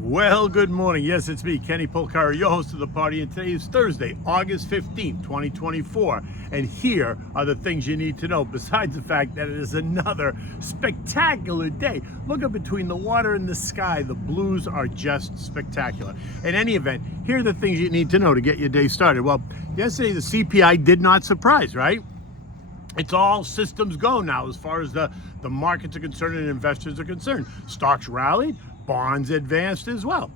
Well, good morning. Yes, it's me, Kenny Polcara, your host of the party, and today is Thursday, August 15th, 2024. And here are the things you need to know, besides the fact that it is another spectacular day. Look up between the water and the sky. The blues are just spectacular. In any event, here are the things you need to know to get your day started. Well, yesterday the CPI did not surprise, right? It's all systems go now as far as the markets are concerned and investors are concerned. Stocks rallied, bonds advanced as well.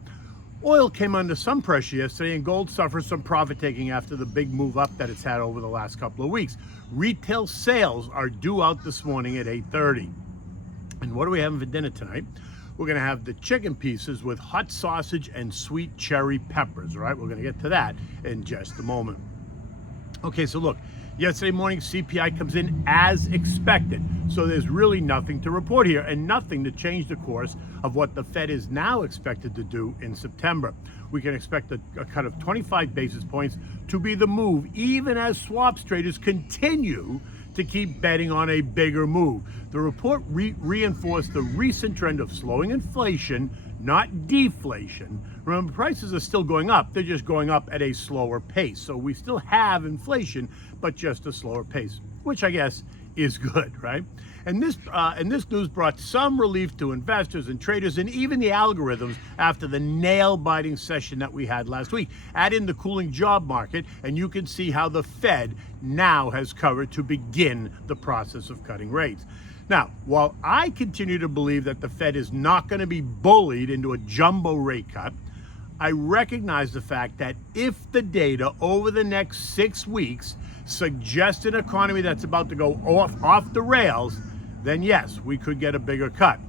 Oil came under some pressure yesterday, and gold suffered some profit taking after the big move up that it's had over the last couple of weeks. Retail sales are due out this morning at 8:30. And what are we having for dinner tonight? We're going to have the chicken pieces with hot sausage and sweet cherry peppers. All right, we're going to get to that in just a moment. Okay, so look, yesterday morning CPI comes in as expected. So there's really nothing to report here and nothing to change the course of what the Fed is now expected to do in September. We can expect a cut of 25 basis points to be the move, even as swaps traders continue to keep betting on a bigger move. The report reinforced the recent trend of slowing inflation, not deflation. Remember, prices are still going up. They're just going up at a slower pace. So we still have inflation, but just a slower pace, which I guess is good, right? And this news brought some relief to investors and traders and even the algorithms after the nail-biting session that we had last week. Add in the cooling job market, and you can see how the Fed now has covered to begin the process of cutting rates. Now, while I continue to believe that the Fed is not going to be bullied into a jumbo rate cut, I recognize the fact that if the data over the next 6 weeks suggests an economy that's about to go off the rails, then yes, we could get a bigger cut.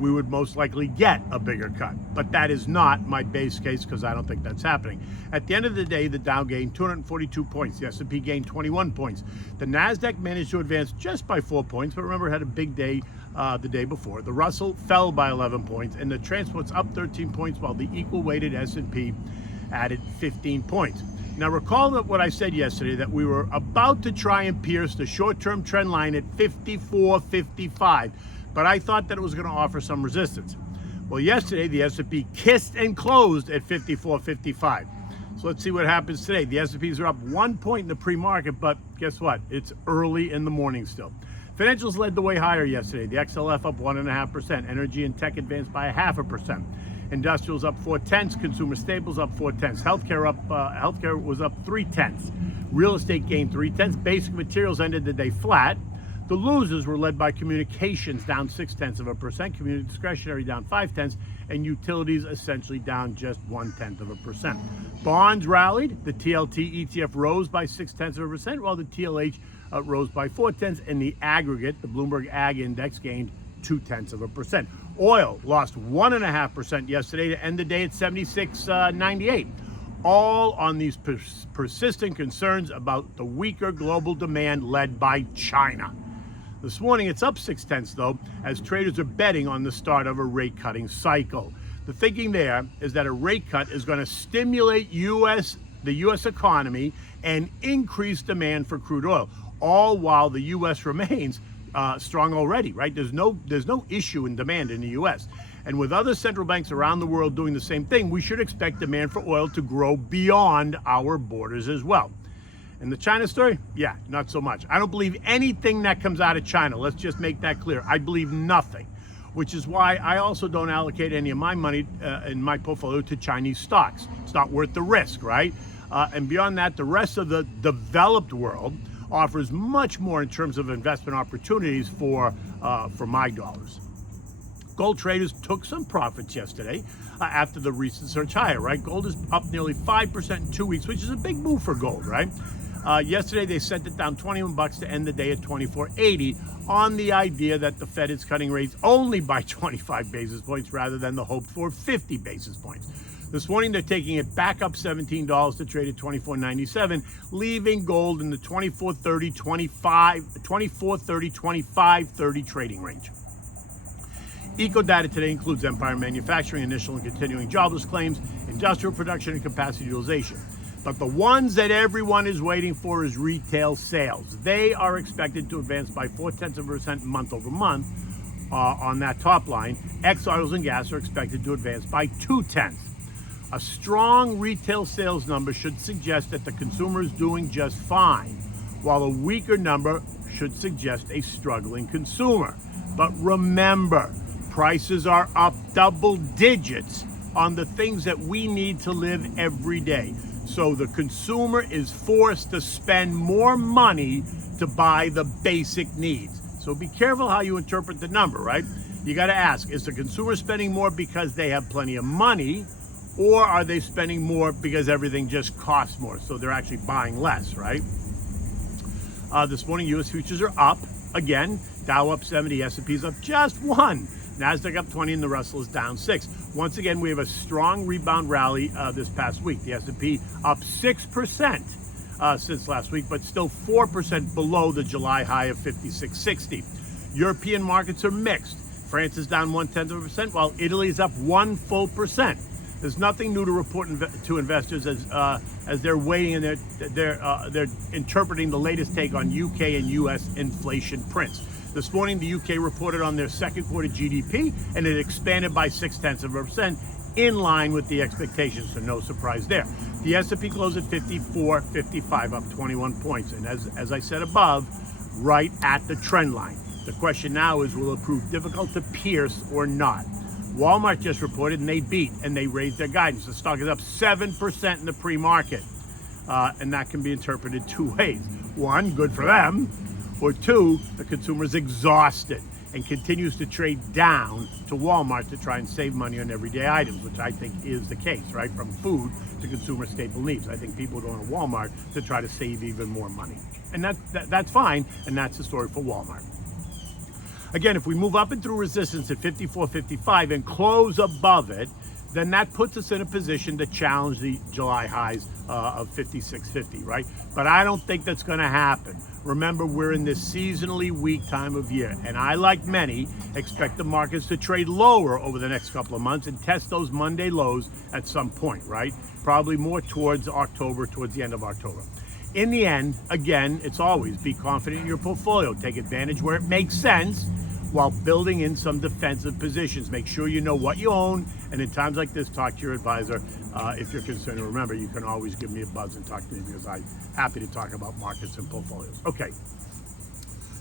We would most likely get a bigger cut, but that is not my base case because I don't think that's happening. At the end of the day, the Dow gained 242 points. The S&P gained 21 points. The NASDAQ managed to advance just by 4 points, but remember, it had a big day the day before. The Russell fell by 11 points, and the transport's up 13 points, while the equal-weighted S&P added 15 points. Now, recall that what I said yesterday, that we were about to try and pierce the short-term trend line at 54.55, but I thought that it was going to offer some resistance. Well, yesterday, the S&P kissed and closed at 54.55. So let's see what happens today. The S&Ps are up 1 point in the pre-market, but guess what? It's early in the morning still. Financials led the way higher yesterday. The XLF up 1.5%. Energy and tech advanced by 0.5%. Industrials up 0.4. Consumer staples up 0.4. Healthcare was up 0.3. Real estate gained 0.3. Basic materials ended the day flat. The losers were led by communications down 0.6%, community discretionary down 0.5, and utilities essentially down just 0.1%. Bonds rallied. The TLT ETF rose by 0.6%, while the TLH rose by 0.4, and the aggregate, the Bloomberg Ag Index, gained 0.2%. Oil lost 1.5% yesterday to end the day at 76.98. All on these persistent concerns about the weaker global demand led by China. This morning it's up 0.6 though, as traders are betting on the start of a rate cutting cycle. The thinking there is that a rate cut is going to stimulate the U.S. economy and increase demand for crude oil, all while the U.S. remains strong already, right? There's no issue in demand in the U.S. And with other central banks around the world doing the same thing, we should expect demand for oil to grow beyond our borders as well. And the China story? Yeah, not so much. I don't believe anything that comes out of China. Let's just make that clear. I believe nothing, which is why I also don't allocate any of my money in my portfolio to Chinese stocks. It's not worth the risk, right? And beyond that, the rest of the developed world offers much more in terms of investment opportunities for my dollars. Gold traders took some profits yesterday after the recent surge higher, right? Gold is up nearly 5% in 2 weeks, which is a big move for gold, right? Yesterday, they sent it down $21 to end the day at $24.80 on the idea that the Fed is cutting rates only by 25 basis points rather than the hoped for 50 basis points. This morning, they're taking it back up $17 to trade at $24.97, leaving gold in the $24.30, $25.30 trading range. Eco data today includes Empire Manufacturing, initial and continuing jobless claims, industrial production, and capacity utilization. But the ones that everyone is waiting for is retail sales. They are expected to advance by 0.4% month over month, on that top line. Ex autos and gas are expected to advance by 0.2. A strong retail sales number should suggest that the consumer is doing just fine, while a weaker number should suggest a struggling consumer. But remember, prices are up double digits on the things that we need to live every day. So the consumer is forced to spend more money to buy the basic needs. So be careful how you interpret the number, right? You got to ask, is the consumer spending more because they have plenty of money, or are they spending more because everything just costs more? So they're actually buying less, right? This morning, U.S. futures are up again. Dow up 70, S&P's up just 1. NASDAQ up 20, and the Russell is down 6. Once again, we have a strong rebound rally this past week. The S&P up 6% since last week, but still 4% below the July high of 56.60. European markets are mixed. France is down 0.1%, while Italy is up 1%. There's nothing new to report to investors as they're waiting and they're interpreting the latest take on UK and US inflation prints. This morning, the UK reported on their second quarter GDP, and it expanded by 0.6%, in line with the expectations, so no surprise there. The S&P closed at 54.55, up 21 points, and as I said above, right at the trend line. The question now is, will it prove difficult to pierce or not? Walmart just reported, and they beat, and they raised their guidance. The stock is up 7% in the pre-market, and that can be interpreted two ways. One, good for them, or two, the consumer is exhausted and continues to trade down to Walmart to try and save money on everyday items, which I think is the case, right? From food to consumer staple needs. I think people are going to Walmart to try to save even more money. And that's fine, and that's the story for Walmart. Again, if we move up and through resistance at 54.55 and close above it, then that puts us in a position to challenge the July highs of 56.50, right? But I don't think that's going to happen. Remember, we're in this seasonally weak time of year, and I, like many, expect the markets to trade lower over the next couple of months and test those Monday lows at some point, right? Probably more towards October, towards the end of October. In the end, again, it's always be confident in your portfolio. Take advantage where it makes sense while building in some defensive positions. Make sure you know what you own, and in times like this, talk to your advisor if you're concerned. Remember, you can always give me a buzz and talk to me, because I'm happy to talk about markets and portfolios. Okay,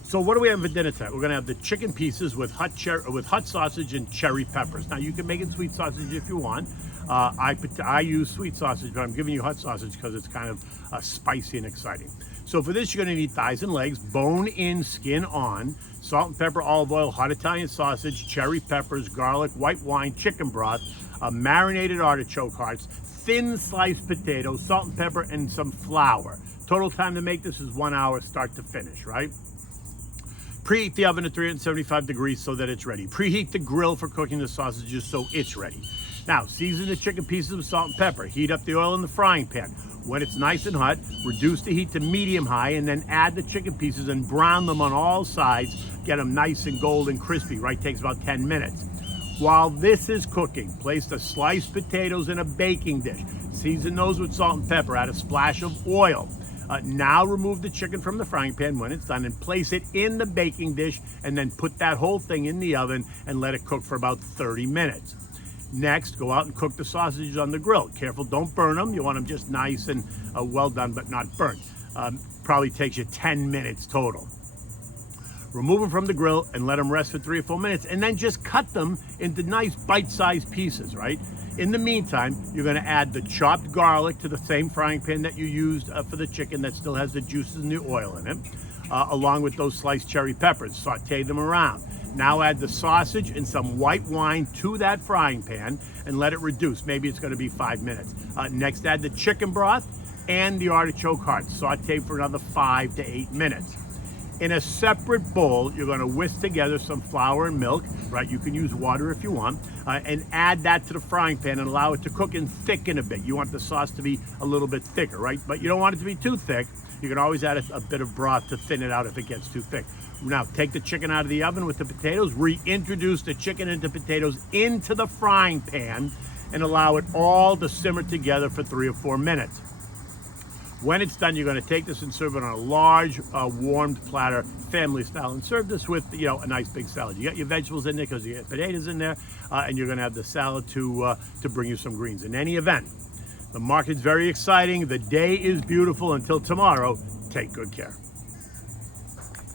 so what do we have for dinner tonight? We're going to have the chicken pieces with hot sausage and cherry peppers. Now, you can make it sweet sausage if you want. I use sweet sausage, but I'm giving you hot sausage because it's kind of spicy and exciting. So for this, you're going to need thighs and legs, bone in, skin on, salt and pepper, olive oil, hot Italian sausage, cherry peppers, garlic, white wine, chicken broth, marinated artichoke hearts, thin sliced potatoes, salt and pepper, and some flour. Total time to make this is 1 hour, start to finish, right? Preheat the oven at 375 degrees so that it's ready. Preheat the grill for cooking the sausages so it's ready. Now, season the chicken pieces with salt and pepper. Heat up the oil in the frying pan. When it's nice and hot, reduce the heat to medium-high, and then add the chicken pieces and brown them on all sides. Get them nice and golden crispy, right? Takes about 10 minutes. While this is cooking, place the sliced potatoes in a baking dish. Season those with salt and pepper. Add a splash of oil. Now remove the chicken from the frying pan when it's done and place it in the baking dish, and then put that whole thing in the oven and let it cook for about 30 minutes. Next, go out and cook the sausages on the grill. Careful, don't burn them. You want them just nice and well done, but not burnt. Probably takes you 10 minutes total. Remove them from the grill and let them rest for 3 or 4 minutes, and then just cut them into nice bite-sized pieces, right? In the meantime, you're going to add the chopped garlic to the same frying pan that you used for the chicken that still has the juices and the oil in it, along with those sliced cherry peppers. Saute them around. Now add the sausage and some white wine to that frying pan and let it reduce. Maybe it's going to be 5 minutes. Next, add the chicken broth and the artichoke hearts. Saute for another 5 to 8 minutes. In a separate bowl, you're going to whisk together some flour and milk, right? You can use water if you want, and add that to the frying pan and allow it to cook and thicken a bit. You want the sauce to be a little bit thicker, right? But you don't want it to be too thick. You can always add a bit of broth to thin it out if it gets too thick. Now, take the chicken out of the oven with the potatoes, reintroduce the chicken and the potatoes into the frying pan, and allow it all to simmer together for 3 or 4 minutes. When it's done, you're going to take this and serve it on a large warmed platter, family style, and serve this with, you know, a nice big salad. You got your vegetables in there because you got potatoes in there, and you're going to have the salad to bring you some greens. In any event, the market's very exciting. The day is beautiful. Until tomorrow, take good care.